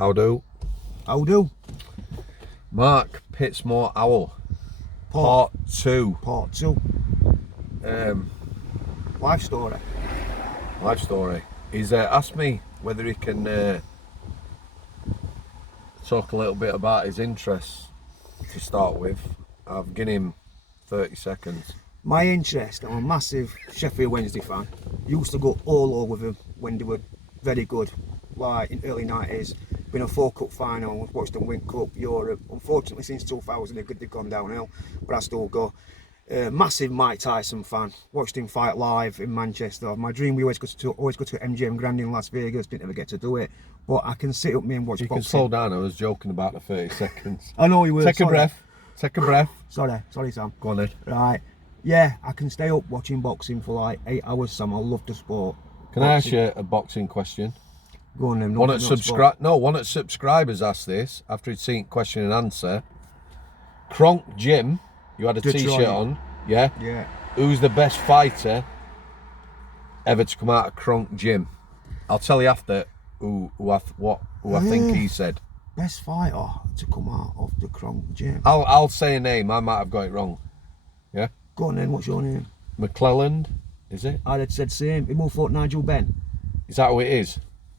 How do? How do? Mark Pittsmore Owl. Part 2. Part 2. Life story. Life story. He's asked me whether he can talk a little bit about his interests to start with. I've given him 30 seconds. My interest, I'm a massive Sheffield Wednesday fan. Used to go all over with them when they were very good, like in early 90s. Been a 4 Cup final, watched them win Cup, Europe. Unfortunately, since 2000, they've gone downhill, but I still go. Massive Mike Tyson fan. Watched him fight live in Manchester. My dream, we always go to MGM Grand in Las Vegas. Didn't ever get to do it, but I can sit up me and watch boxing. You can slow down. I was joking about the 30 seconds. I know you were. Take a breath. Take a breath. Sorry, Sam. Go on then. Right. Yeah, I can stay up watching boxing for like 8 hours, Sam. I love the sport. Can I ask you a boxing question? Go on then. One at subscribers asked this after he'd seen question and answer. Kronk Jim, you had a t-shirt on, yeah? Yeah. Who's the best fighter ever to come out of Kronk Jim? I'll tell you after who I think he said. Best fighter to come out of the Kronk Jim. I'll say a name. I might have got it wrong. Yeah. Go on then. What's your name? McClelland, is it? I'd have said same. He moved for Nigel Benn. Is that who it is?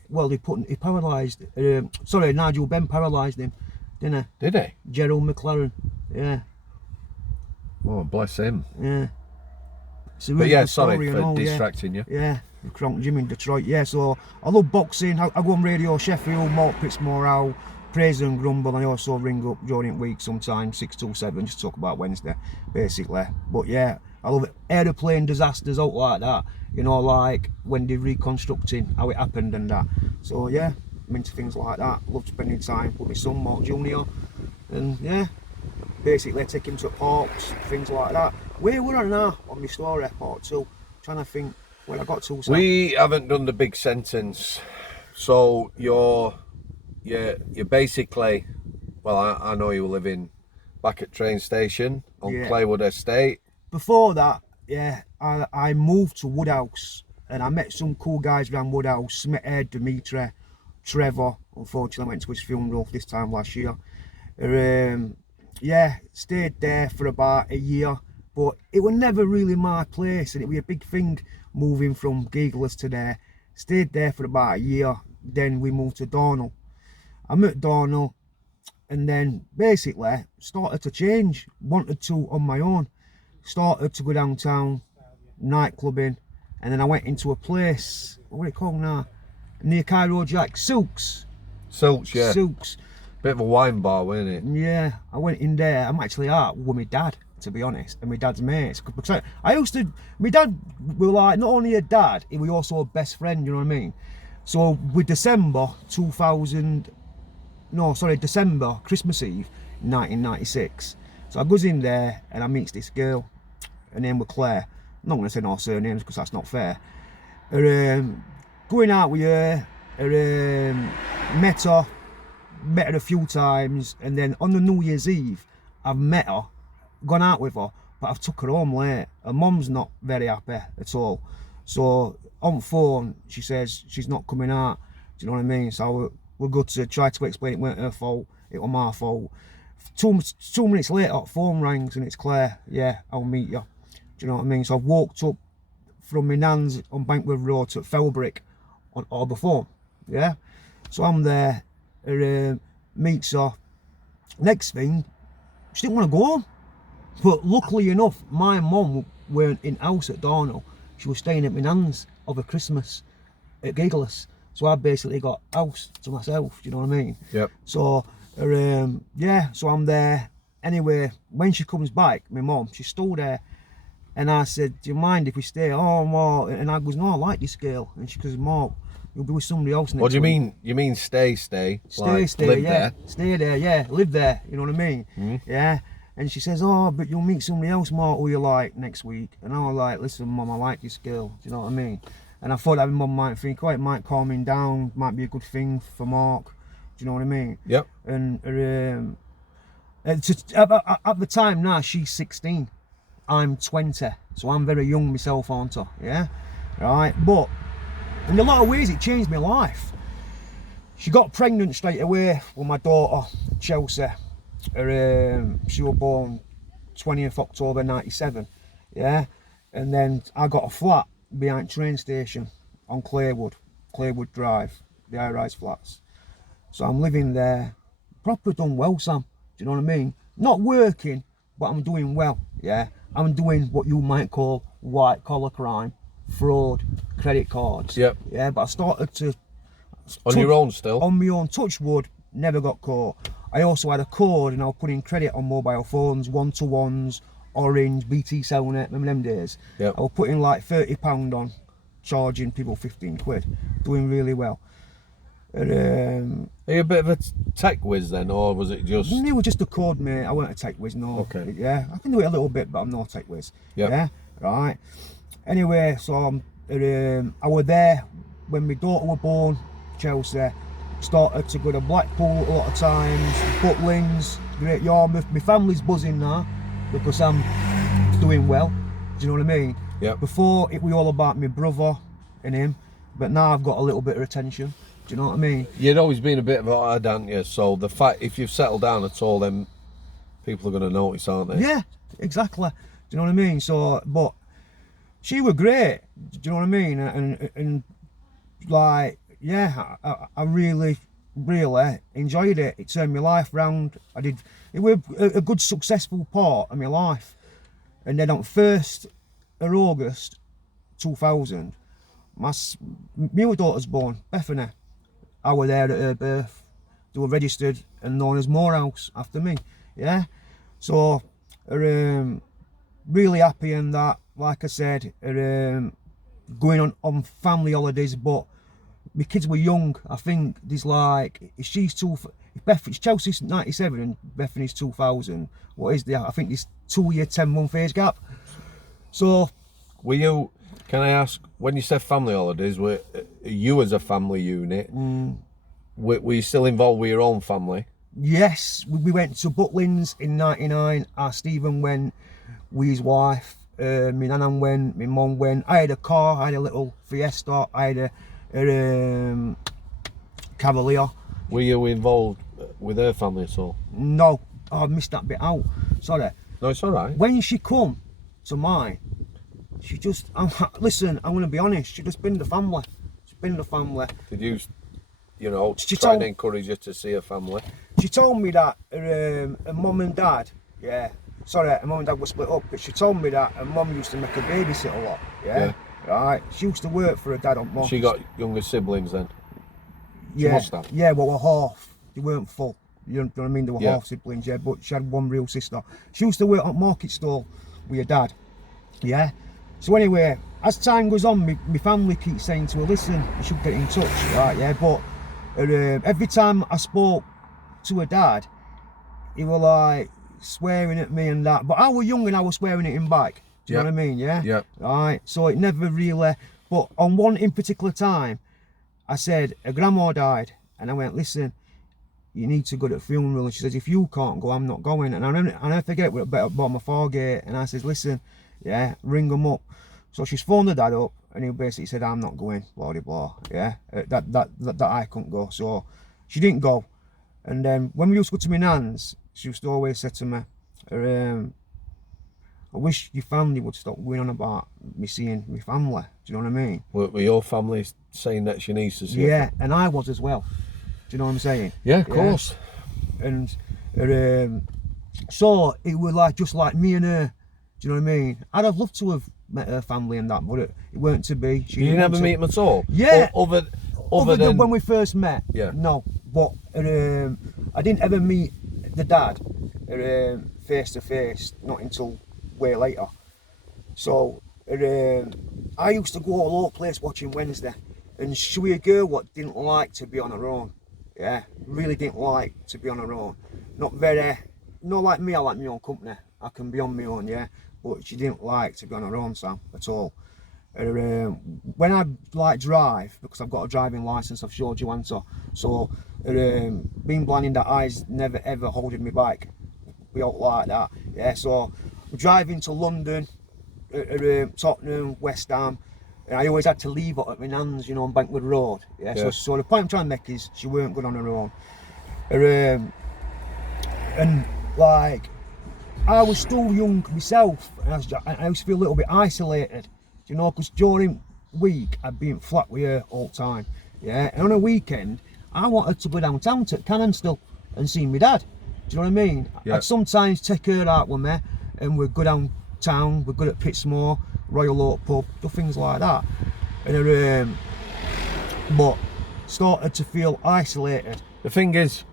Well, he paralysed. Nigel Benn paralysed him, didn't he? Did he? Gerald McLaren. Yeah. Oh, bless him. Yeah. But yeah, sorry for distracting you. Yeah, the Kronk Jim in Detroit. Yeah, so I love boxing. I go on radio Sheffield, Mark Pittsmore Owl, Praise and Grumble. I also ring up during the week sometimes, 6 till 7, just talk about Wednesday, basically. But yeah, I love it. Aeroplane disasters out like that. You know, like when they're reconstructing how it happened and that. So yeah, I'm into things like that. Love spending time with my son, Mark Jr. And yeah, basically take him to parks, things like that. Where were I now on my story, part 2? Trying to think where I got to. We haven't done the big sentence. So you're basically, well, I know you were living back at train station on Claywood Estate. Before that, yeah, I moved to Woodhouse and I met some cool guys around Woodhouse. Met Ed, Dimitri, Trevor. Unfortunately, I went to his funeral this time last year. Yeah, stayed there for about a year, but it was never really my place, and it was a big thing moving from Giggles to there. Stayed there for about a year, then we moved to Darnell. I met Darnell, and then basically started to change. Wanted to on my own. Started to go downtown, nightclubbing, and then I went into a place, what are it called now? Near Cairo Jack, Silks, yeah. Silks. Bit of a wine bar, wasn't it? Yeah, I went in there. I'm actually out with my dad, to be honest, and my dad's mates. Because my dad was like not only a dad, he was also a best friend, you know what I mean? So with December, Christmas Eve, 1996. So I goes in there and I meets this girl. Her name was Claire. I'm not going to say no surnames because that's not fair. Going out with her, met her a few times, and then on the New Year's Eve, I've met her, gone out with her, but I've took her home late. Her mum's not very happy at all. So on phone, she says she's not coming out. Do you know what I mean? So we're good to try to explain it weren't her fault, it was my fault. 2 minutes later, phone rings and it's Claire. Yeah, I'll meet you. Do you know what I mean? So I've walked up from my nan's on Bankworth Road to Felbrick on Harbour Phone. Yeah, so I'm there. Meets her. Next thing, she didn't want to go home. But luckily enough, my mum weren't in house at Darnell. She was staying at my nan's over Christmas at Giggles. So I basically got house to myself. Do you know what I mean? Yep. So yeah, so I'm there. Anyway, when she comes back, my mum, she's still there. And I said, do you mind if we stay? Oh, Mark. And I goes, no, I like this girl. And she goes, Mark, you'll be with somebody else next week. What do you mean? You mean stay? Stay, live yeah. there? Stay there, yeah. Live there, you know what I mean? Mm. Yeah. And she says, oh, but you'll meet somebody else, Mark, who you like next week. And I was like, listen, Mum, I like this girl. Do you know what I mean? And I thought that my mum might think, oh, it might calm him down, might be a good thing for Mark. Do you know what I mean? Yep. And at the time now, she's 16. I'm 20. So I'm very young myself, aren't I? Yeah? Right? But in a lot of ways, it changed my life. She got pregnant straight away with my daughter, Chelsea. She was born 20th October 97, yeah? And then I got a flat behind train station on Claywood Drive, the high-rise flats. So I'm living there, proper done well, Sam, do you know what I mean? Not working, but I'm doing well, yeah? I'm doing what you might call white-collar crime, fraud, credit cards. Yep. Yeah, but I started to... On your own still? On my own, touch wood, never got caught. I also had a code and I was putting credit on mobile phones, one-to-ones, Orange, BT Cellnet, remember them days? Yep. I was putting like £30 on, charging people 15 quid, doing really well. And, Are you a bit of a tech whiz then, or was it just... it was just a code, mate. I weren't a tech whiz, no. Okay. Yeah, I can do it a little bit, but I'm not a tech whiz. Yep. Yeah, right. Anyway, so I was there when my daughter was born, Chelsea. Started to go to Blackpool a lot of times, Butlins, Great Yarmouth. My family's buzzing now because I'm doing well. Do you know what I mean? Yeah. Before it was all about my brother and him, but now I've got a little bit of attention. Do you know what I mean? You'd always been a bit of a lad, hadn't you? So the fact, if you've settled down at all, then people are going to notice, aren't they? Yeah, exactly. Do you know what I mean? So, but she was great. Do you know what I mean? And like, yeah, I really enjoyed it. It turned my life round. It was a good, successful part of my life. And then on 1st of August 2000, my daughter's born, Bethany. I was there at her birth. They were registered and known as Morehouse after me. Yeah. So, really happy in that. Like I said, going on family holidays, but my kids were young. I think there's like, if Chelsea's 97 and Bethany's 2000. What is there? I think there's 2 year, 10-month age gap. So, were you? Can I ask, when you said family holidays, were you as a family unit? Were you still involved with your own family? Yes, we went to Butlins in '99. Stephen went with his wife. My nana went, my mum went. I had a car, I had a little Fiesta, I had a Cavalier. Were you involved with her family at all? No, I missed that bit out. Sorry. No, it's all right. When she come to mine, she just, listen, I'm going to be honest, she just been the family. She's been the family. Did you, She try and told- encourage her to see her family? She told me that her mum and dad, yeah, sorry, her mum and dad were split up, but she told me that her mum used to make her babysit a lot, yeah? Right? She used to work for her dad on months. She got younger siblings then? Yeah, must have. yeah, well, we're half. They weren't full. You know what I mean? They were Yeah. half siblings, yeah, but she had one real sister. She used to work at market stall with her dad, yeah? So anyway, as time goes on, my family keeps saying to her, listen, you should get in touch, right, yeah? But every time I spoke to her dad, he was like swearing at me and that. But I was young and I was swearing at him back. Do you know what I mean, yeah? Yeah. Right, so it never really, but on one in particular time, I said, her grandma died. And I went, listen, you need to go to the funeral. And she says, if you can't go, I'm not going. And I never forget, we're at the bottom of Fargate. And I says, listen, yeah, ring them up. So she's phoned her dad up, and he basically said, I'm not going, blah, blah, blah, yeah, that I couldn't go. So she didn't go. And then when we used to go to my nan's, she used to always say to me, I wish your family would stop going on about me seeing my family. Do you know what I mean? Were your family saying that she needs to see her? Yeah, and I was as well. Do you know what I'm saying? Yeah, of course. And so it was like just like me and her. Do you know what I mean? I'd have loved to have met her family and that, but it weren't to be. You never meet them at all? Yeah. Other Other than than when we first met. Yeah. No, but I didn't ever meet the dad face to face, not until way later. So I used to go all over the place watching Wednesday, and she was a girl what didn't like to be on her own. Yeah, really didn't like to be on her own. Not like me. I like my own company. I can be on my own, yeah. But she didn't like to be on her own, Sam, at all. When I like drive, because I've got a driving license, I've showed you, Anto. So being blind in the eyes never ever holding me back. We don't like that, yeah. So driving to London, Tottenham, West Ham, And I always had to leave her at my nan's, you know, on Bankwood Road. Yeah. So the point I'm trying to make is she weren't good on her own. And like, I was still young myself, and I used to feel a little bit isolated, you know, because during week I'd be in flat with her all the time. Yeah. And on a weekend, I wanted to go downtown to Cannon still and see my dad. Do you know what I mean? Yeah. I'd sometimes take her out with me, and we'd go downtown. We'd go to Pitsmore, Royal Oak Pub, things like that. And but started to feel isolated. The thing is,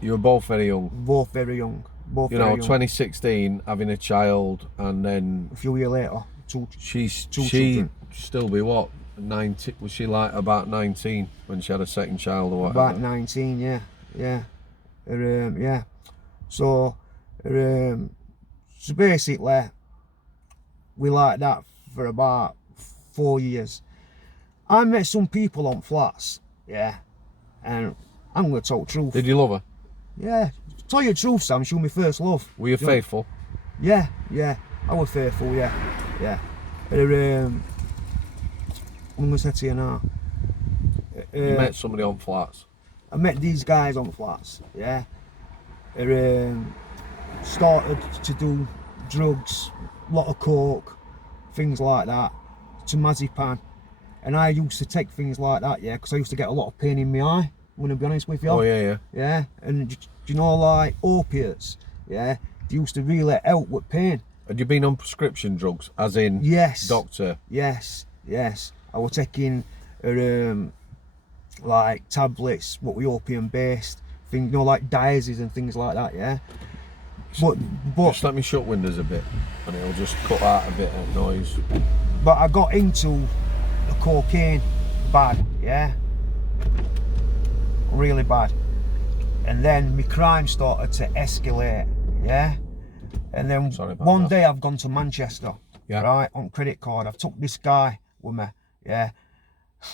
you were both very young. Both very young. Both You very know, young. 2016, having a child, and then A few years later, two she'd children. still be what, 19? Was she like about 19 when she had a second child or whatever? About 19, yeah. Yeah. So basically, we like that for about 4 years. I met some people on flats, yeah, and I'm gonna tell the truth. Did you love her? Yeah, tell you the truth, Sam. She was my first love. Were you faithful? Yeah, I was faithful. Yeah. And, I'm gonna say to you now. You met somebody on flats. I met these guys on flats. Yeah. Started to do drugs, lot of coke, things like that, to Mazipan. And I used to take things like that, yeah, because I used to get a lot of pain in my eye, I'm going to be honest with you. Oh, yeah. Yeah, and do you know, like, opiates, yeah, they used to really help with pain. Had you been on prescription drugs, as in Yes. doctor? Yes. I was taking, like, tablets, what were opium based, things, you know, like diazes and things like that, yeah. But Just let me shut windows a bit, and it'll just cut out a bit of noise. But I got into the cocaine bad, yeah, really bad. And then my crime started to escalate, yeah. And then one day I've gone to Manchester, yeah, right, on credit card. I've took this guy with me, yeah.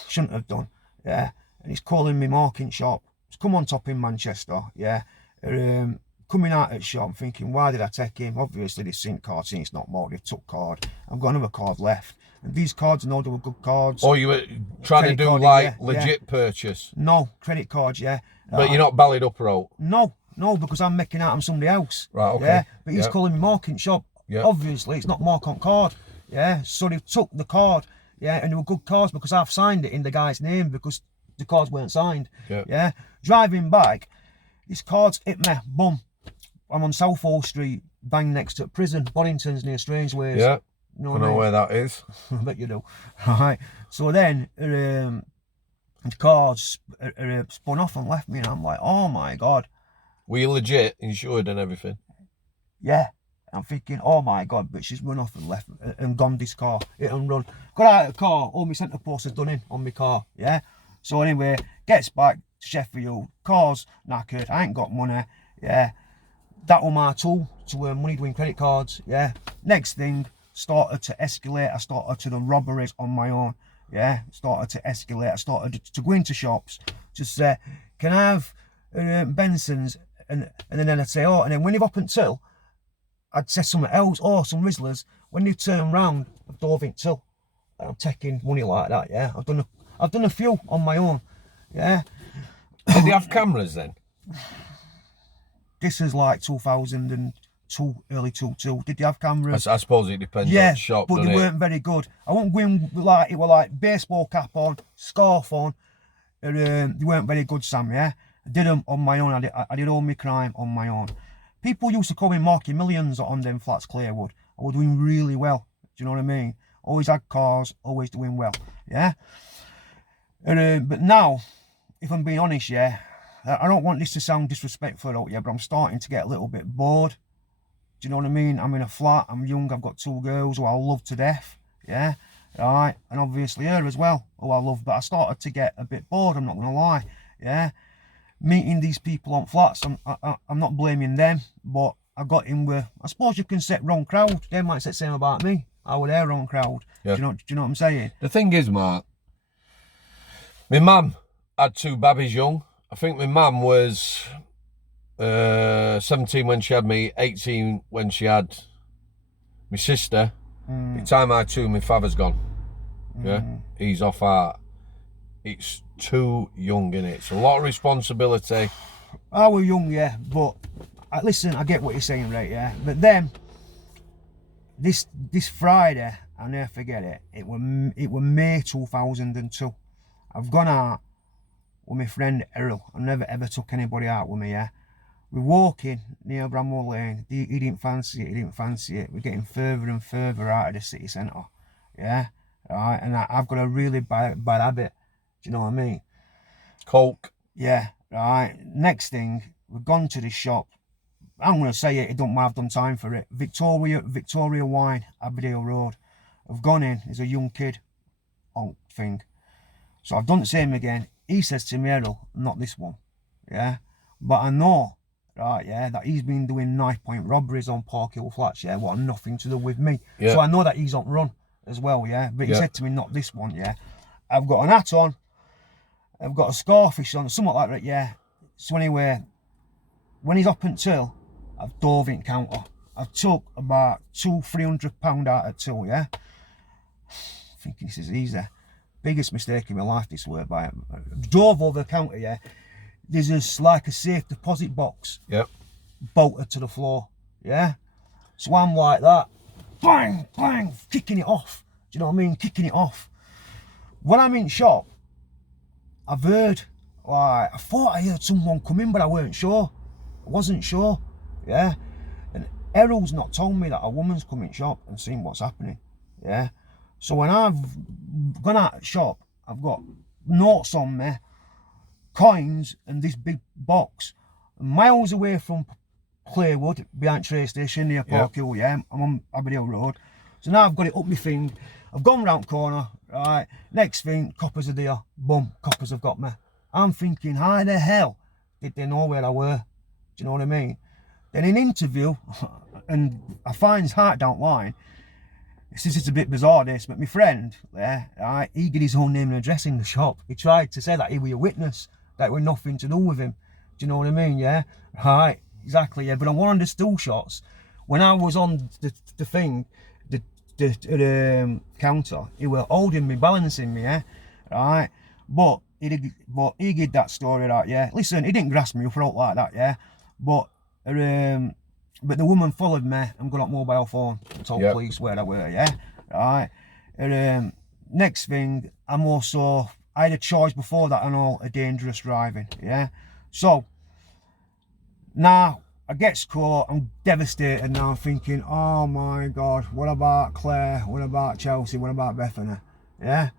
Shouldn't have done, yeah. And he's calling me marking shop. He's come on top in Manchester, yeah. Coming out at shop, I'm thinking, why did I take him? Obviously, they seen card, saying it's not marked, they took card. I've got another card left. And these cards, no, they were good cards. Oh, you were trying to do card, like legit purchase? No, credit cards, yeah. But you're not bellied up or out? No, because I'm making out I'm somebody else. Right, okay. Yeah, but he's calling me marking shop. Yeah. Obviously, it's not mark on card. Yeah, so they took the card, yeah, and they were good cards because I've signed it in the guy's name because the cards weren't signed. Yeah. Driving back, these cards hit me, boom. I'm on Southall Street, bang next to prison. Boddington's near Strangeways. Yeah. You know I know where that is. I bet you do. Right. So then the cards spun off and left me, and I'm like, oh my God. Were you legit insured and everything? Yeah. I'm thinking, oh my God, but she's run off and left and gone this car, hit and run. Got out of the car, all my centre posts are done in on my car, yeah? So anyway, gets back to Sheffield, car's knackered, I ain't got money, yeah? That was my tool to earn money doing credit cards, yeah? Next thing, started to escalate, I started to do robberies on my own, yeah? Started to escalate, I started to go into shops, just say, can I have Benson's? And then I'd say, oh, and then when you've up until, I'd say something else, or some Rizzlers. When they turn round, I've dove in till. I'm taking money like that, yeah. I've done a few on my own, yeah. Did they have cameras then? This is like 2002, early 2002. Did you have cameras? I suppose it depends on the shop, but they weren't very good. I won't go in with like, it were like baseball cap on, scarf on. They weren't very good, Sam, yeah. I did them on my own. I did all my crime on my own. People used to call me Marky Millions on them flats, Clearwood. I was doing really well. Do you know what I mean? Always had cars, always doing well. Yeah? And, but now, if I'm being honest, yeah, I don't want this to sound disrespectful out here, but I'm starting to get a little bit bored. Do you know what I mean? I'm in a flat, I'm young, I've got 2 girls who I love to death. Yeah? Right? And obviously her as well, who I love. But I started to get a bit bored, I'm not going to lie. Yeah? Meeting these people on flats, I'm not blaming them, but I got in with, I suppose you can say wrong crowd. They might say the same about me. I was their wrong crowd. Yeah. Do you know what I'm saying? The thing is, Mark, my mum had 2 babbies young. I think my mum was 17 when she had me, 18 when she had my sister. By the time I had 2, my father's gone. Yeah, he's off art. It's too young, innit? It's a lot of responsibility. I was young, yeah, but listen, I get what you're saying, right? Yeah, but then this Friday, I'll never forget it. It were May 2002. I've gone out with my friend Errol. I never ever took anybody out with me. Yeah, we're walking near Bramwell Lane. He didn't fancy it. He didn't fancy it. We're getting further and further out of the city centre. Yeah, right. And I've got a really bad habit. Do you know what I mean? Coke. Yeah, right. Next thing, we've gone to the shop. I'm going to say it, I've done time for it. Victoria Wine, Aberdale Road. I've gone in, there's a young kid on thing. So I've done the same again. He says to me, Errol, not this one. Yeah. But I know, right, yeah, that he's been doing knife point robberies on Park Hill Flats, yeah, what nothing to do with me. Yeah. So I know that he's on run as well, yeah. But he said to me, not this one, yeah. I've got an hat on, I've got a scarfish on, something like that, yeah. So anyway, when he's up until, I've dove in counter. I've took about £200-300 out of till, yeah. Thinking this is easy. Biggest mistake in my life, this word by it. Dove over the counter, yeah. There's just like a safe deposit box. Yep. Bolted to the floor, yeah. So I'm like that, bang, bang, kicking it off. Do you know what I mean? Kicking it off. When I'm in shop, I've heard, like, I thought I heard someone come in, but I weren't sure. I wasn't sure, yeah. And Errol's not told me that a woman's come in shop and seen what's happening, yeah. So when I've gone out of shop, I've got notes on me, coins, and this big box. Miles away from Claywood, behind train station near Park Hill, yeah. I'm on Aberdale Road. So now I've got it up my thing. I've gone round corner, right. Next thing, coppers are there. Boom, coppers have got me. I'm thinking, how the hell did they know where I were? Do you know what I mean? Then in interview, and I find his heart don't lie. This is a bit bizarre, this, but my friend, yeah, right, he got his own name and address in the shop. He tried to say that he was a witness, that it was nothing to do with him. Do you know what I mean? Yeah, right, exactly. Yeah, but on one of the still shots, when I was on the thing, the counter, he were holding me, balancing me, yeah, right. But he did that story, right? Yeah. Listen, he didn't grasp me up out like that, yeah. But the woman followed me and got up mobile phone and told police where I were, yeah, right. Next thing, I had a charge before that and all, a dangerous driving, yeah. So now I get caught, I'm devastated now. I'm thinking, oh my God, what about Claire? What about Chelsea? What about Bethany? Yeah,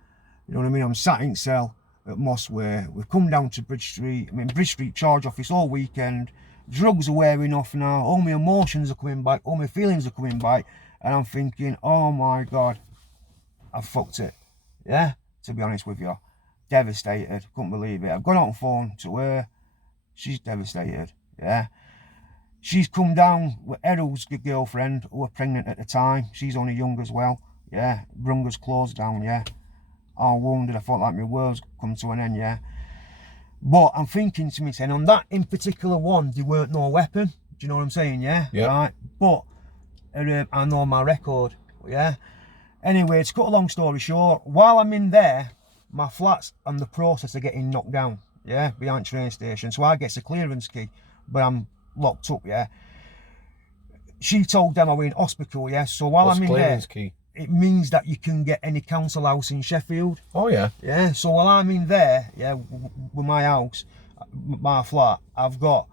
you know what I mean? I'm sat in cell at Moss Way. We've come down to Bridge Street. I'm in Bridge Street charge office all weekend. Drugs are wearing off now. All my emotions are coming back. All my feelings are coming back. And I'm thinking, oh my God, I've fucked it. Yeah, to be honest with you. Devastated. Couldn't believe it. I've gone on the phone to her. She's devastated. Yeah. She's come down with Errol's girlfriend, who was pregnant at the time. She's only young as well. Yeah. Brung us closed down. Yeah. I wounded. I felt like my world's come to an end. Yeah. But I'm thinking to myself, on that in particular one, there weren't no weapon. Do you know what I'm saying? Yeah. Yeah. Right. But I know my record. Yeah. Anyway, to cut a long story short, while I'm in there, my flat's on the process of getting knocked down. Yeah. Behind train station. So I get a clearance key, but I'm locked up. Yeah. She told them I were in hospital. Yeah. So while I'm in there, key? it means that you can get any council house in Sheffield. Oh yeah. Yeah. So while I'm in there, yeah, with my house, my flat, I've got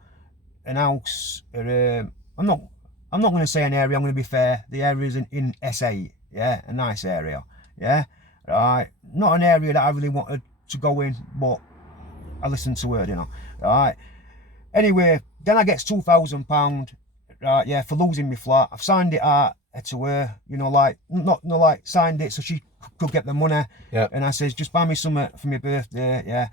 an house. I'm not going to say an area. I'm going to be fair. The area is in S8. Yeah, a nice area. Yeah. Right. Not an area that I really wanted to go in, but I listened to her, you know. Right. Anyway, then I get £2,000. Right. Yeah, for losing my flat. I've signed it out to her, you know, like not like signed it so she could get the money. Yeah. And I says, just buy me something for my birthday. Yeah.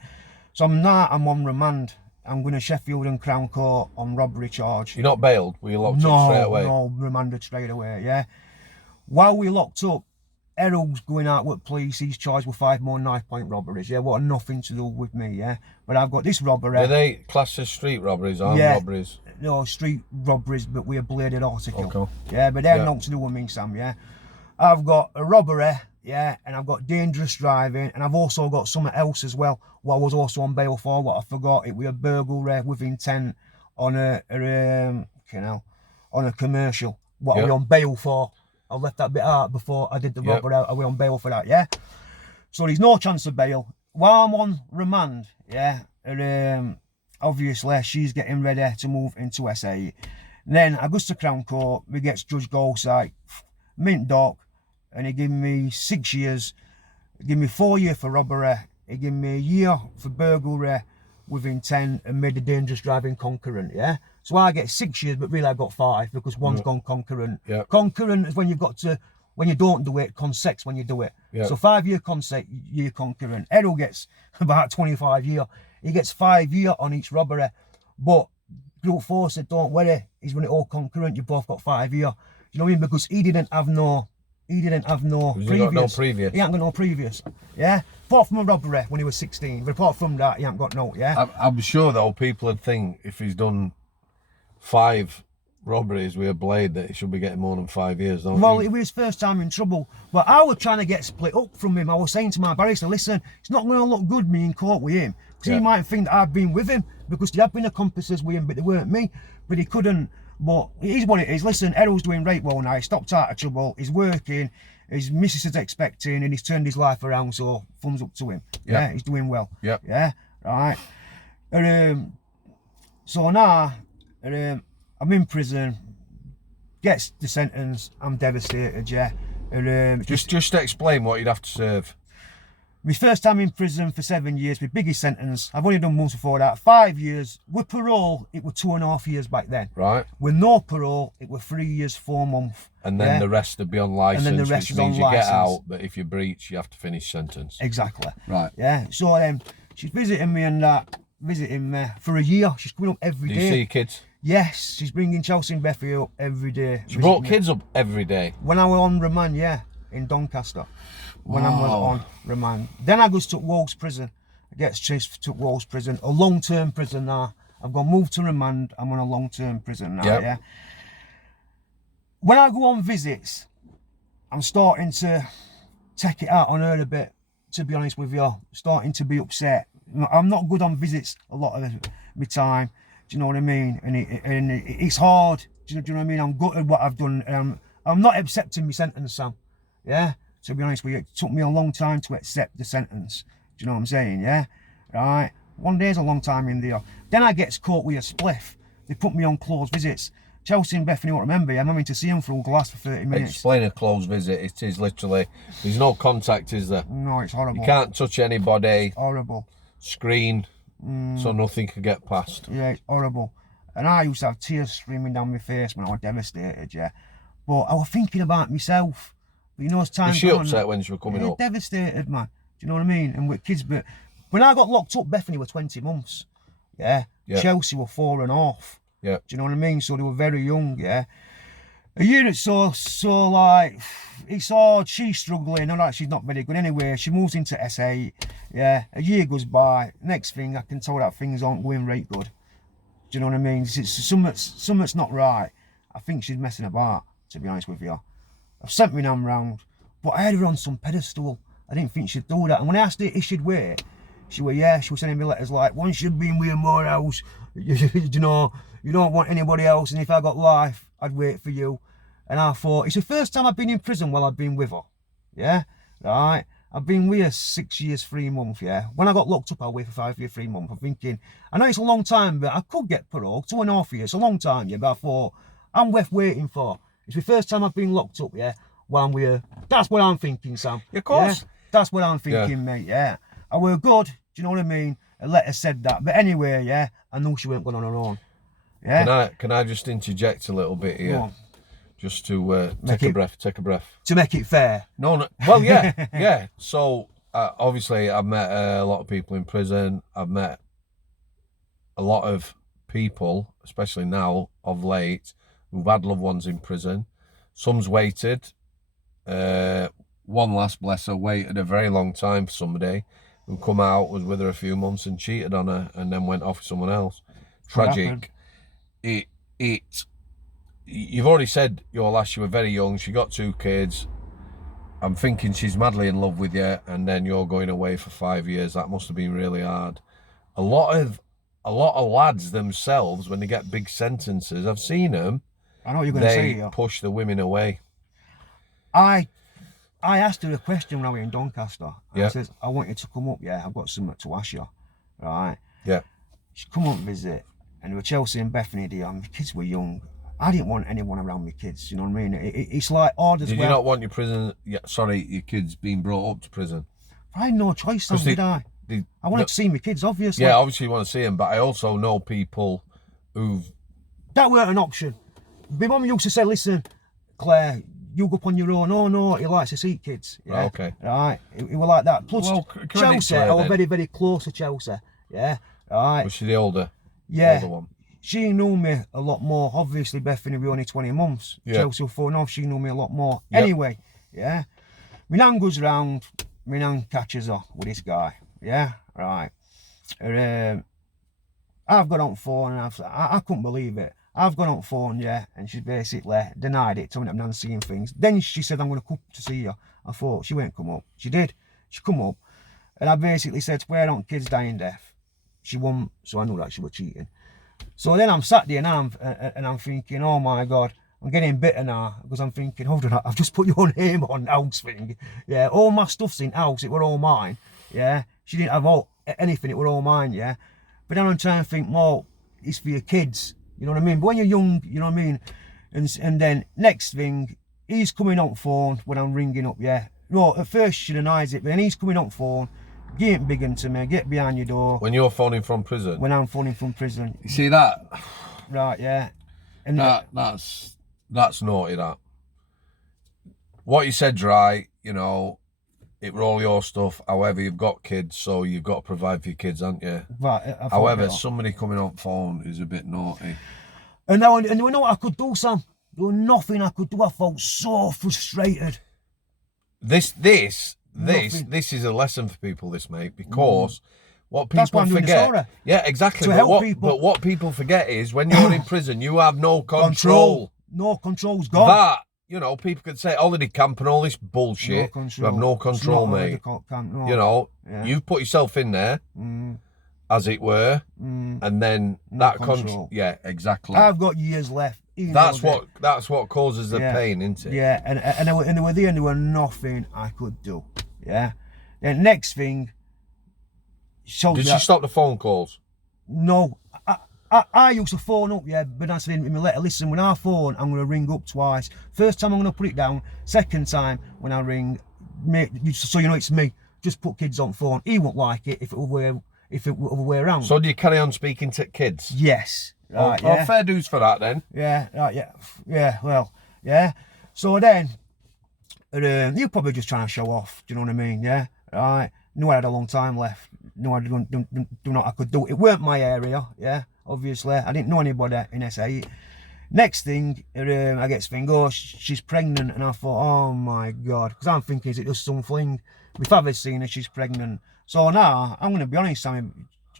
So I'm on remand. I'm going to Sheffield and Crown Court on robbery charge. You're not bailed? Were you locked up straight away? No, remanded straight away. Yeah. While we're locked up, Errol's going out with police. He's charged with 5 more knife point robberies. Yeah, what nothing to do with me. Yeah. But I've got this robbery. Are they classed as street robberies, armed robberies? No, street robberies, but with a bladed article. Okay. Yeah, but they're not to do with me, Sam. Yeah. I've got a robbery. yeah, and I've got dangerous driving, and I've also got something else as well, what I was also on bail for, what I forgot. It was a burglary with intent on on a commercial, what I was on bail for. I left that bit out before I did the robbery. I was on bail for that, yeah. So there's no chance of bail. While I'm on remand, yeah, and obviously she's getting ready to move into SA. Then I goes to Crown Court, we gets Judge Goldside, mint doc, and he gave me 6 years, he gave me 4 years for robbery, he gave me a year for burglary with intent and made the dangerous driving concurrent, yeah? So I get 6 years, but really I got 5 because one's gone concurrent. Concurrent is when you've got to, when you don't do it, consecs when you do it. So 5 year consec, year concurrent. Errol gets about 25 year. He gets 5 year on each robbery, but Group 4 said, don't worry, he's running it all concurrent, you both got 5 year. You know what I mean? Because he didn't have no previous. He ain't got no previous. Yeah? Apart from a robbery when he was 16. But apart from that, he ain't got no, yeah? I'm sure though people would think if he's done 5 robberies with a blade that he should be getting more than 5 years, don't Well, it was his first time in trouble. But I was trying to get split up from him. I was saying to my barrister, listen, it's not going to look good me in court with him. Because he might think that I've been with him. Because there have been accomplices with him, but they weren't me. But he couldn't. But it is what it is. Listen, Errol's doing right well now. He stopped out of trouble. He's working. His missus is expecting, and he's turned his life around. So thumbs up to him. Yeah, he's doing well. Yeah, right. So now I'm in prison. Gets the sentence. I'm devastated. Yeah. Just to explain what you'd have to serve. My first time in prison for 7 years, my biggest sentence. I've only done once before that. 5 years. With parole, it was 2.5 years back then. Right. With no parole, it was 3 years, 4 months. And then the rest would be on licence, and then the rest which is means on you get licence. out, but if you breach, you have to finish sentence. Exactly. Right. Yeah. So she's visiting me and that, visiting me for a year. She's coming up every day. Do you see kids? Yes, she's bringing Chelsea and Beffy up every day. She brought kids up every day? When I was on remand, yeah, in Doncaster. When I was on remand. Then I goes to Wolves prison. I gets chased to Wolves prison, a long-term prison now. I've got moved to remand. I'm on a long-term prison now, yeah. When I go on visits, I'm starting to take it out on her a bit, to be honest with you. Starting to be upset. I'm not good on visits a lot of my time. Do you know what I mean? And it's hard. Do you know what I mean? I'm gutted what I've done. I'm not accepting my sentence, Sam. Yeah? To be honest with you, it took me a long time to accept the sentence. Do you know what I'm saying? Yeah? Right? 1 day is a long time in there. Then I get caught with a spliff. They put me on closed visits. Chelsea and Bethany won't remember. I'm having to see them through glass for 30 minutes. Explain a closed visit. It is literally, there's no contact, is there? No, it's horrible. You can't touch anybody. It's horrible. Screen, so nothing can get past. Yeah, it's horrible. And I used to have tears streaming down my face when I was devastated, yeah. But I was thinking about myself. But you know, as time Was she upset when she was coming up? Devastated, man. Do you know what I mean? And with kids, but when I got locked up, Bethany was 20 months. Yeah. Chelsea were 4.5. Yeah. Do you know what I mean? So they were very young, yeah. A year or so like, it's hard. She's struggling. All right, she's not very good anyway. She moves into SA. Yeah. A year goes by. Next thing, I can tell that things aren't going right good. Do you know what I mean? Something's not right. I think she's messing about, to be honest with you. I've sent my nan round, but I had her on some pedestal. I didn't think she'd do that. And when I asked her if she'd wait, she was, yeah, she was sending me letters like, once you've been with more else, you know, you don't want anybody else, and if I got life, I'd wait for you. And I thought, it's the first time I've been in prison while I've been with her. Yeah? Right? I've been with her 6 years, 3 months, yeah? When I got locked up, I wait for 5 years, 3 months. I'm thinking, I know it's a long time, but I could get parole. 2.5 years, it's a long time, yeah? But I thought, I'm worth waiting for. It's the first time I've been locked up, yeah? While I'm with her. That's what I'm thinking, Sam. Of course. Yeah? That's what I'm thinking, mate, yeah? I were good, do you know what I mean? A letter said that. But anyway, yeah, I knew she weren't going on her own. Yeah? Can I just interject a little bit here? No. Just to take a breath. To make it fair. No. Well, yeah, yeah. So, obviously, I've met a lot of people in prison. I've met a lot of people, especially now, of late, who've had loved ones in prison. Some's waited. One last, bless her, waited a very long time for somebody who come out, was with her a few months and cheated on her and then went off with someone else. Tragic. You've already said your lass, you were very young. She got 2 kids. I'm thinking she's madly in love with you, and then you're going away for 5 years. That must have been really hard. A lot of lads themselves, when they get big sentences, I've seen them. I know what you're going to say. They push the women away. I asked her a question when I was in Doncaster. Yeah. I says, I want you to come up, yeah, I've got something to ask you. Right? Yeah. She come up and visit, and there were Chelsea and Bethany there, and my kids were young. I didn't want anyone around my kids, you know what I mean? It's like orders. Did you not want your kids being brought up to prison? I had no choice, Sam, did I? I wanted to see my kids, obviously. Yeah, obviously you want to see them, but I also know people who've... That weren't an option. My mum used to say, listen, Claire, you go up on your own. Oh, no, he likes to see kids. Yeah? Oh, okay. Right, it was like that. Plus, Chelsea, I was very, very close to Chelsea. Yeah, right. Was she the older? Yeah. Older one? She knew me a lot more. Obviously, Bethany was only 20 months. Yeah. Chelsea was 4 off. She knew me a lot more. Yep. Anyway, yeah. My nan goes round. My nan catches her with this guy. Yeah, right. I've got on phone and I couldn't believe it. I've gone on phone, yeah, and she's basically denied it, telling me I'm seeing things. Then she said, I'm going to come up to see you. I thought, she won't come up. She did. She come up. And I basically said, where aren't kids dying deaf? She won't, so I knew that she was cheating. So then I'm sat there and I'm thinking, oh my God, I'm getting bitter now, because I'm thinking, hold on, I've just put your name on house thing. Yeah, all my stuff's in house, it were all mine. Yeah, she didn't have anything, it were all mine, yeah. But then I'm trying to think, well, it's for your kids, you know what I mean? But when you're young, you know what I mean? And then next thing, he's coming on phone when I'm ringing up, yeah. No, at first she denies it, but then he's coming on phone, getting big into me, get behind your door. When you're phoning from prison? When I'm phoning from prison. You see that? Right, yeah. And that's naughty, that. What you said's right, you know, it were all your stuff. However, you've got kids, so you've got to provide for your kids, haven't you? Right, however, somebody coming on phone is a bit naughty. And you know what I could do, Sam? There was nothing I could do. I felt so frustrated. This is a lesson for people, this, mate, because what people That's why I'm doing forget. the story. Yeah, exactly. To help people. But what people forget is when you're in prison, you have no control. No control's gone. That, you know, people could say holiday camp and all this bullshit. No You have no control, mate. Camp, no. You know, Yeah. you've put yourself in there, as it were, and then that control. Yeah, exactly. I've got years left. That's what causes the pain, isn't it? Yeah, and they were there, and there was nothing I could do. Yeah. Then next thing. Did she stop the phone calls? No. I used to phone up, yeah, but I said in my letter, listen, when I phone, I'm going to ring up twice. First time I'm going to put it down. Second time when I ring, so you know it's me. Just put kids on phone. He won't like it if it were the other way around. So do you carry on speaking to kids? Yes. Right, yeah. Fair dues for that then. Yeah, right, yeah, well, yeah. So then, you're probably just trying to show off, do you know what I mean, yeah? Right, knew I had a long time left, knew I do not I could do. It weren't my area, yeah, obviously. I didn't know anybody in S8. Next thing, I get thing, oh, she's pregnant, and I thought, oh my God, because I'm thinking, is it just some fling? My father's seen her, she's pregnant. So now, I'm going to be honest, Sammy, do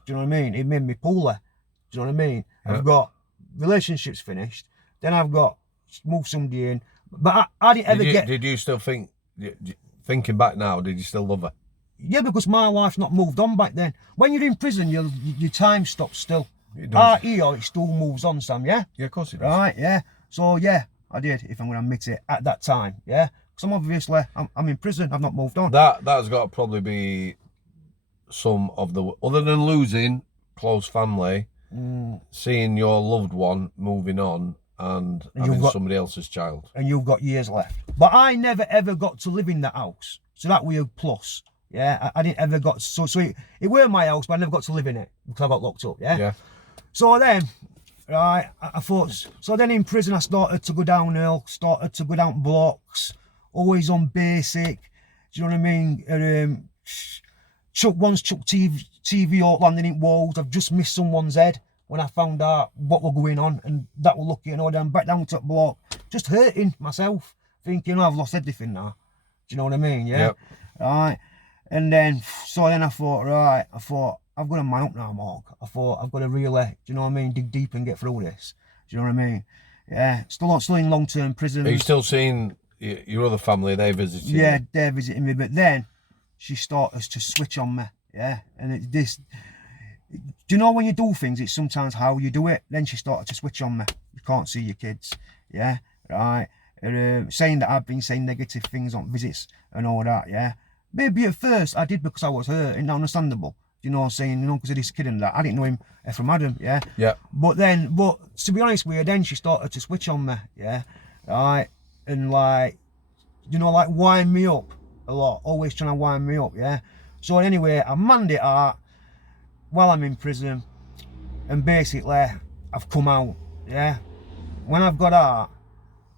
you know what I mean? It made me poorly. Do you know what I mean? Yeah. I've got relationships finished. Then I've got moved somebody in. But I didn't ever get... Did you still think, thinking back now, did you still love her? Yeah, because my life's not moved on back then. When you're in prison, your time stops still. It does. It still moves on, Sam, yeah? Yeah, of course it does. Right, yeah. So, yeah, I did, if I'm going to admit it, at that time, yeah? Because I'm obviously, I'm in prison, I've not moved on. That's got to probably be some of the... Other than losing close family... seeing your loved one moving on and having somebody else's child. And you've got years left. But I never ever got to live in that house. So that was a plus. Yeah, I didn't ever got... So it weren't my house, but I never got to live in it because I got locked up, yeah? Yeah. So then, right, I thought... So then in prison I started to go downhill, started to go down blocks, always on basic. Do you know what I mean? Chuck TV out landing in walls. I've just missed someone's head when I found out what was going on, and that was lucky. And all then back down to the block, just hurting myself, thinking, oh, I've lost everything now. Do you know what I mean? Yeah. Yep. Right. And then, I thought, right, I've got to man up now, Mark. I thought, I've got to really, do you know what I mean, dig deep and get through this. Do you know what I mean? Yeah. Still in long-term prison. Are you still seeing your other family, they visited you. Yeah, they're visiting me, but then she started to switch on me, yeah. And do you know when you do things, it's sometimes how you do it. Then she started to switch on me. You can't see your kids, yeah, right. Saying that I've been saying negative things on visits and all that, yeah. Maybe at first I did because I was hurt, and understandable. You know, saying, you know, because of this kid and that. I didn't know him from Adam, yeah. Yeah. But to be honest with you, then she started to switch on me, yeah, right, and like, you know, like wind me up a lot, always trying to wind me up, yeah. So anyway, I manned it out while I'm in prison, and basically I've come out, yeah. When I've got out,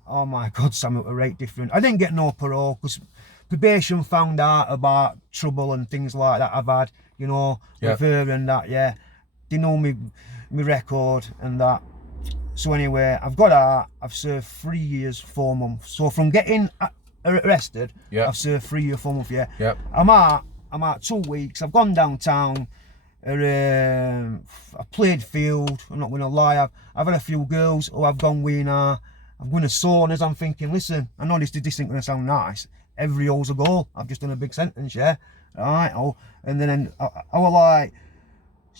oh my God, Sam, it was right different. I didn't get no parole because probation found out about trouble and things like that I've had, you know, with her and that, yeah. They know me record and that. So anyway, I've got out, I've served 3 years, 4 months. So from getting arrested, I've served 3 years, 4 months, yeah. I'm out 2 weeks, I've gone downtown, I played field, I'm not going to lie, I've had a few girls who I've gone with now. I'm going to saunas, I'm thinking, listen, I know this isn't going to sound nice, every hole's a goal, I've just done a big sentence, yeah, alright, and then I was like,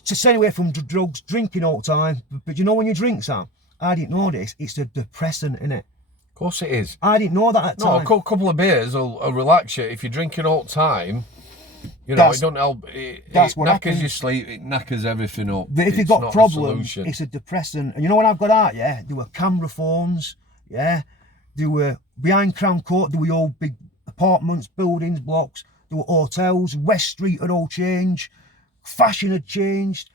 to stay away from drugs, drinking all the time, but you know when you drink, Sam, I didn't know this, it's a depressant, innit? Of course it is. I didn't know that at the time. No, a couple of beers will relax you. If you're drinking all the time, you know, it don't help. It knackers happens. Your sleep, it knackers everything up. But if you've got problems, it's a depressant. And you know when I've got out, yeah, there were camera phones, yeah, there were behind Crown Court, there were all big apartments, buildings, blocks, there were hotels, West Street had all changed, fashion had changed.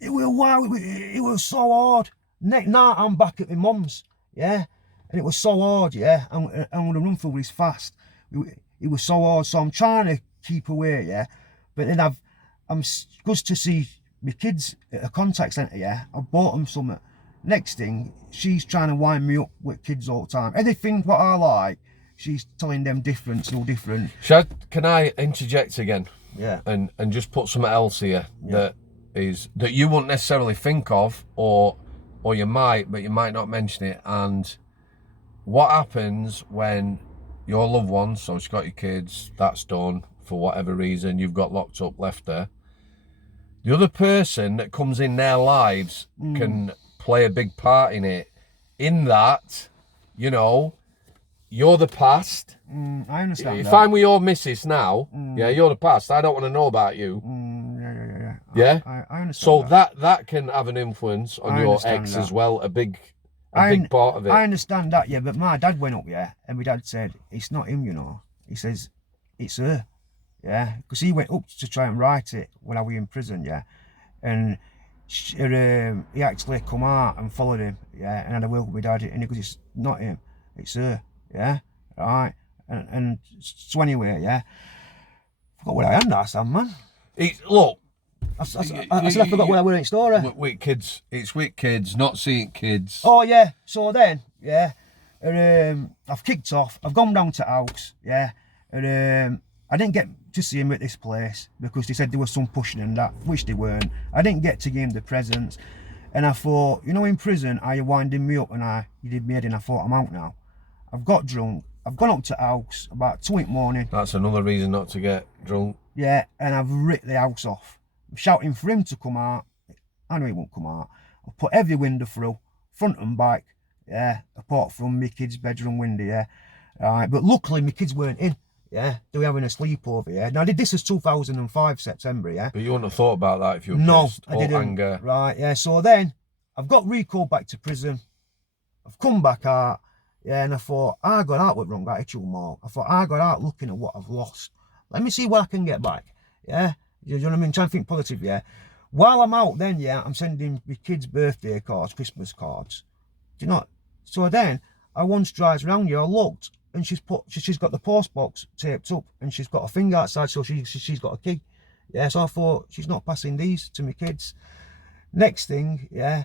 It was wow, it was so hard. Now I'm back at my mum's, yeah, and it was so hard, yeah. I'm going to run through this fast. It was so hard, so I'm trying to keep away, yeah. But then I'm good to see my kids at a contact centre, yeah. I bought them something. Next thing, she's trying to wind me up with kids all the time. Anything what I like, she's telling them different, so different. Can I interject again? Yeah. And just put something else here that you wouldn't necessarily think of, or you might, but you might not mention it. And what happens when your loved ones, so she's got your kids, that's done, for whatever reason, you've got locked up, left there. The other person that comes in their lives can play a big part in it. In that, you know, you're the past. I understand. If I'm with your missus now, yeah, you're the past. I don't want to know about you. Yeah. I understand. So that can have an influence on your ex as well. A big part of it. I understand that, yeah. But my dad went up, yeah, and my dad said it's not him, you know. He says it's her, yeah, because he went up to try and write it when I was in prison, yeah, and he actually come out and followed him, yeah, and had a word with my dad, and he goes, it's not him, it's her, yeah, right, and so anyway, yeah, forgot where I am now, Sam, man. Look, I said I forgot where I were in story. With kids, it's with kids, not seeing kids. Oh yeah, so then, yeah, I've kicked off, I've gone down to house, yeah, and I didn't get to see him at this place because they said there was some pushing and that, which they weren't. I didn't get to give him the presents, and I thought, you know, in prison, are you winding me up? And you did me head in. I thought, I'm out now. I've got drunk. I've gone up to house about 2 in the morning. That's another reason not to get drunk. Yeah, and I've ripped the house off. I'm shouting for him to come out. I know he won't come out. I've put every window through, front and back, yeah, apart from my kid's bedroom window, yeah. But luckily, my kids weren't in. Yeah, they were having a sleepover, yeah. Now, I did this as 2005, September, yeah. But you wouldn't have thought about that if you were pissed or didn't. Anger. Right, yeah. So then, I've got recalled back to prison. I've come back out, yeah, and I thought, I got out with wrong attitude, Mark. I thought, I got out looking at what I've lost. Let me see what I can get back, yeah. You know what I mean? Trying to think positive, yeah. While I'm out then, yeah, I'm sending my kids' birthday cards, Christmas cards. Do you know? So then, I once drives around here, I looked, and she's got the post box taped up, and she's got a thing outside, so she's got a key. Yeah, so I thought, she's not passing these to my kids. Next thing, yeah,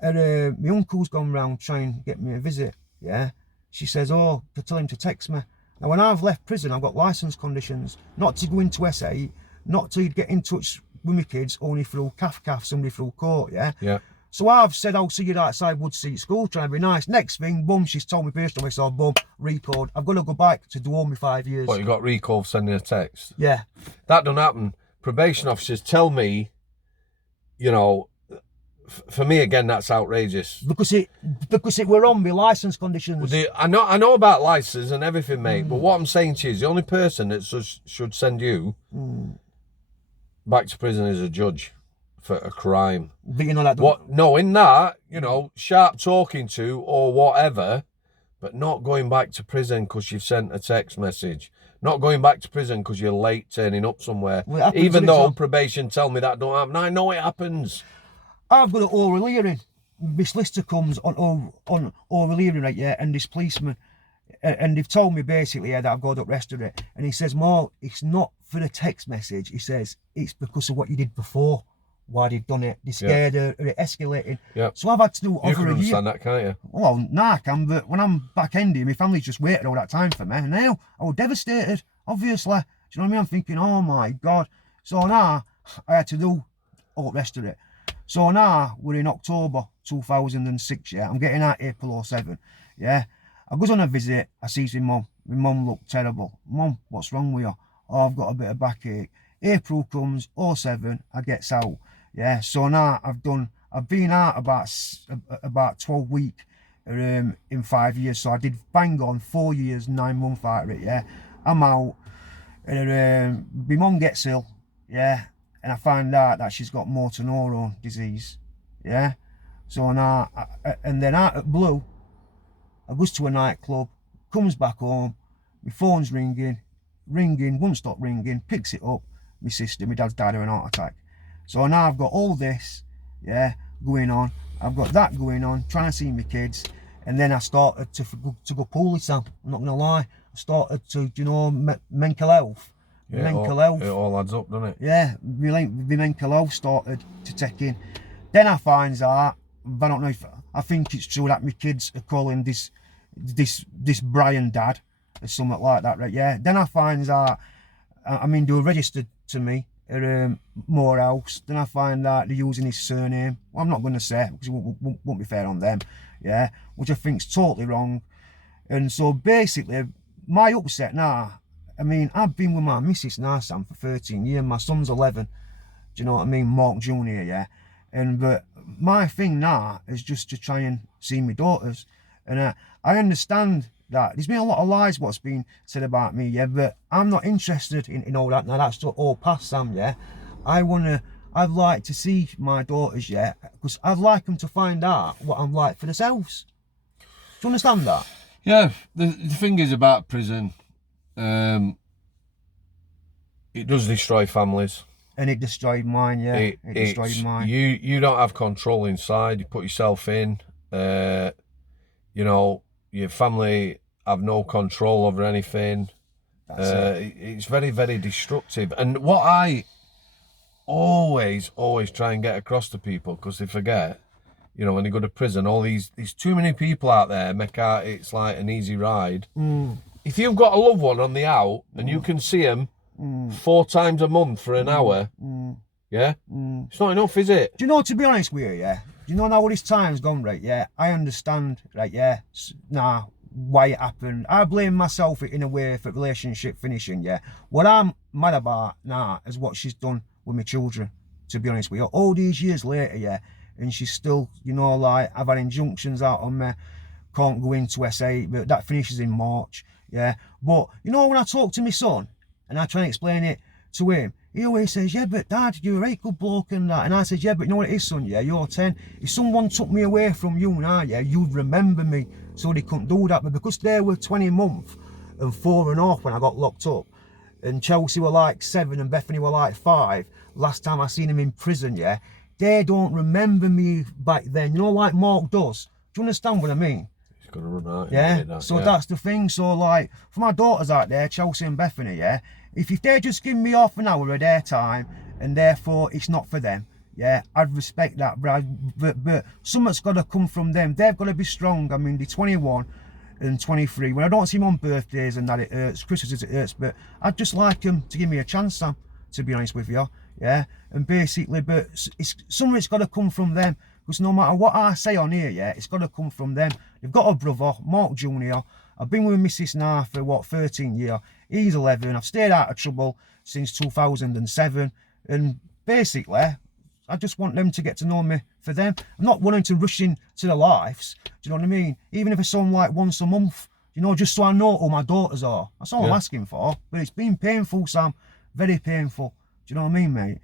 and my uncle's gone round trying to get me a visit, yeah. She says, oh, to tell him to text me. Now, when I've left prison, I've got licence conditions, not to go into S8, not to get in touch with my kids, only through CAF, somebody through court, yeah. Yeah. So I've said I'll see you outside Woodseat School, trying to be nice. Next thing, boom, she's told me personally, so boom, recalled. I've got to go back to do all my 5 years. What, you got recalled for sending a text? Yeah. That don't happen. Probation officers tell me, you know, for me again, that's outrageous. Because it were on my licence conditions. Well, I know about licence and everything, mate. But what I'm saying to you is the only person that should send you back to prison is a judge for a crime. But you know that. What? No, in that, you know, sharp talking to or whatever, but not going back to prison because you've sent a text message. Not going back to prison because you're late turning up somewhere. Well, happens, even though probation tell me that don't happen. I know it happens. I've got an oral hearing. My solicitor comes on oral hearing, right, yeah, and this policeman, and they've told me basically, yeah, that I've got to arrest it. And he says, Mark, it's not for the text message. He says, it's because of what you did before. Why they've done it. They're scared of it escalating. Yeah. So I've had to do over a year. You can understand that, can't you? Well, nah, I can, but when I'm back ending, my family's just waited all that time for me. And now, I was devastated, obviously. Do you know what I mean? I'm thinking, oh my God. So now, I had to do all the rest of it. So now, we're in October 2006, yeah? I'm getting out April 07, yeah? I goes on a visit, I sees my mum. My mum looked terrible. Mum, what's wrong with you? Oh, I've got a bit of backache. April comes, 07, I gets out. Yeah, so now I've been out about 12 weeks in 5 years. So I did bang on 4 years, 9 months out of it, yeah. I'm out, and my mum gets ill, yeah, and I find out that she's got motor neuron disease, yeah. So now, and then out of blue, I goes to a nightclub, comes back home, my phone's ringing, won't stop ringing, picks it up, my sister, my dad's died of an heart attack. So now I've got all this, yeah, going on. I've got that going on, trying to see my kids. And then I started to go poorly, Sam. I'm not going to lie. I started to, you know, mental health. Yeah, it all adds up, doesn't it? Yeah, my mental health started to take in. Then I finds out, I don't know if, I think it's true that my kids are calling this Brian dad or something like that, right? Yeah. Then I finds out, I mean, they were registered to me at Morehouse. Then I find out they're using his surname. Well, I'm not going to say because it won't be fair on them, yeah, which I think's totally wrong. And so basically, my upset now, I mean, I've been with my missus now, Sam, for 13 years. My son's 11. Do you know what I mean? Mark Jr., yeah. But my thing now is just to try and see my daughters. And I understand that there's been a lot of lies what's been said about me, yeah, but I'm not interested in all that. Now that's all past, Sam, yeah. I'd like to see my daughters, yeah, because I'd like them to find out what I'm like for themselves. Do you understand that? Yeah, the thing is about prison, it does destroy families. And it destroyed mine, yeah. It destroyed mine. You don't have control inside. You put yourself in. You know, your family have no control over anything. It's very, very destructive. And what I always try and get across to people, because they forget, you know, when they go to prison, all these too many people out there make out it's like an easy ride. If you've got a loved one on the out and you can see them 4 times a month for an hour, yeah, it's not enough, is it? Do you know, to be honest with you, yeah, do you know now what this time's gone, right, yeah, I understand, right, yeah, nah, why it happened. I blame myself in a way for relationship finishing, yeah. What I'm mad about now is what she's done with my children, to be honest with you. All these years later, yeah, and she's still, you know, like, I've had injunctions out on me, can't go into SA, but that finishes in March, yeah. But, you know, when I talk to my son, and I try and explain it to him, he always says, yeah, but Dad, you're a right good bloke and that. And I said, yeah, but you know what it is, son, yeah, you're 10. If someone took me away from you now, yeah, you'd remember me. So they couldn't do that. But because they were 20 months and 4.5 when I got locked up, and Chelsea were like 7 and Bethany were like 5, last time I seen him in prison, yeah, they don't remember me back then. You know, like Mark does. Do you understand what I mean? He's got to run out. Yeah, so yeah. That's the thing. So, like, for my daughters out there, Chelsea and Bethany, yeah, if they just give me half an hour of their time and therefore it's not for them, yeah, I'd respect that. But something's got to come from them. They've got to be strong. I mean, they're 21 and 23. When I don't see them on birthdays and that, it hurts. Christmas, it hurts. But I'd just like them to give me a chance, Sam, to be honest with you. Yeah, and basically, but something's got to come from them. Because no matter what I say on here, yeah, it's got to come from them. They've got a brother, Mark Jr. I've been with Mrs. now for, what, 13 years. He's 11. I've stayed out of trouble since 2007. And basically, I just want them to get to know me for them. I'm not wanting to rush into their lives. Do you know what I mean? Even if it's on like once a month, you know, just so I know who my daughters are. That's all I'm asking for. But it's been painful, Sam. Very painful. Do you know what I mean, mate?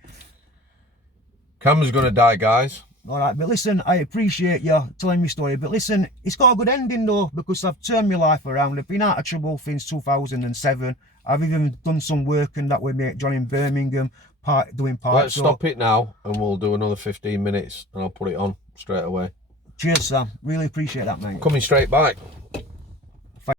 Cam's gonna die, guys. All right, but listen, I appreciate you telling me story. But listen, it's got a good ending though, because I've turned my life around. I've been out of trouble since 2007. I've even done some work and that with mate John in Birmingham, doing parts. Let's stop it now, and we'll do another 15 minutes, and I'll put it on straight away. Cheers, Sam. Really appreciate that, mate. Coming straight back.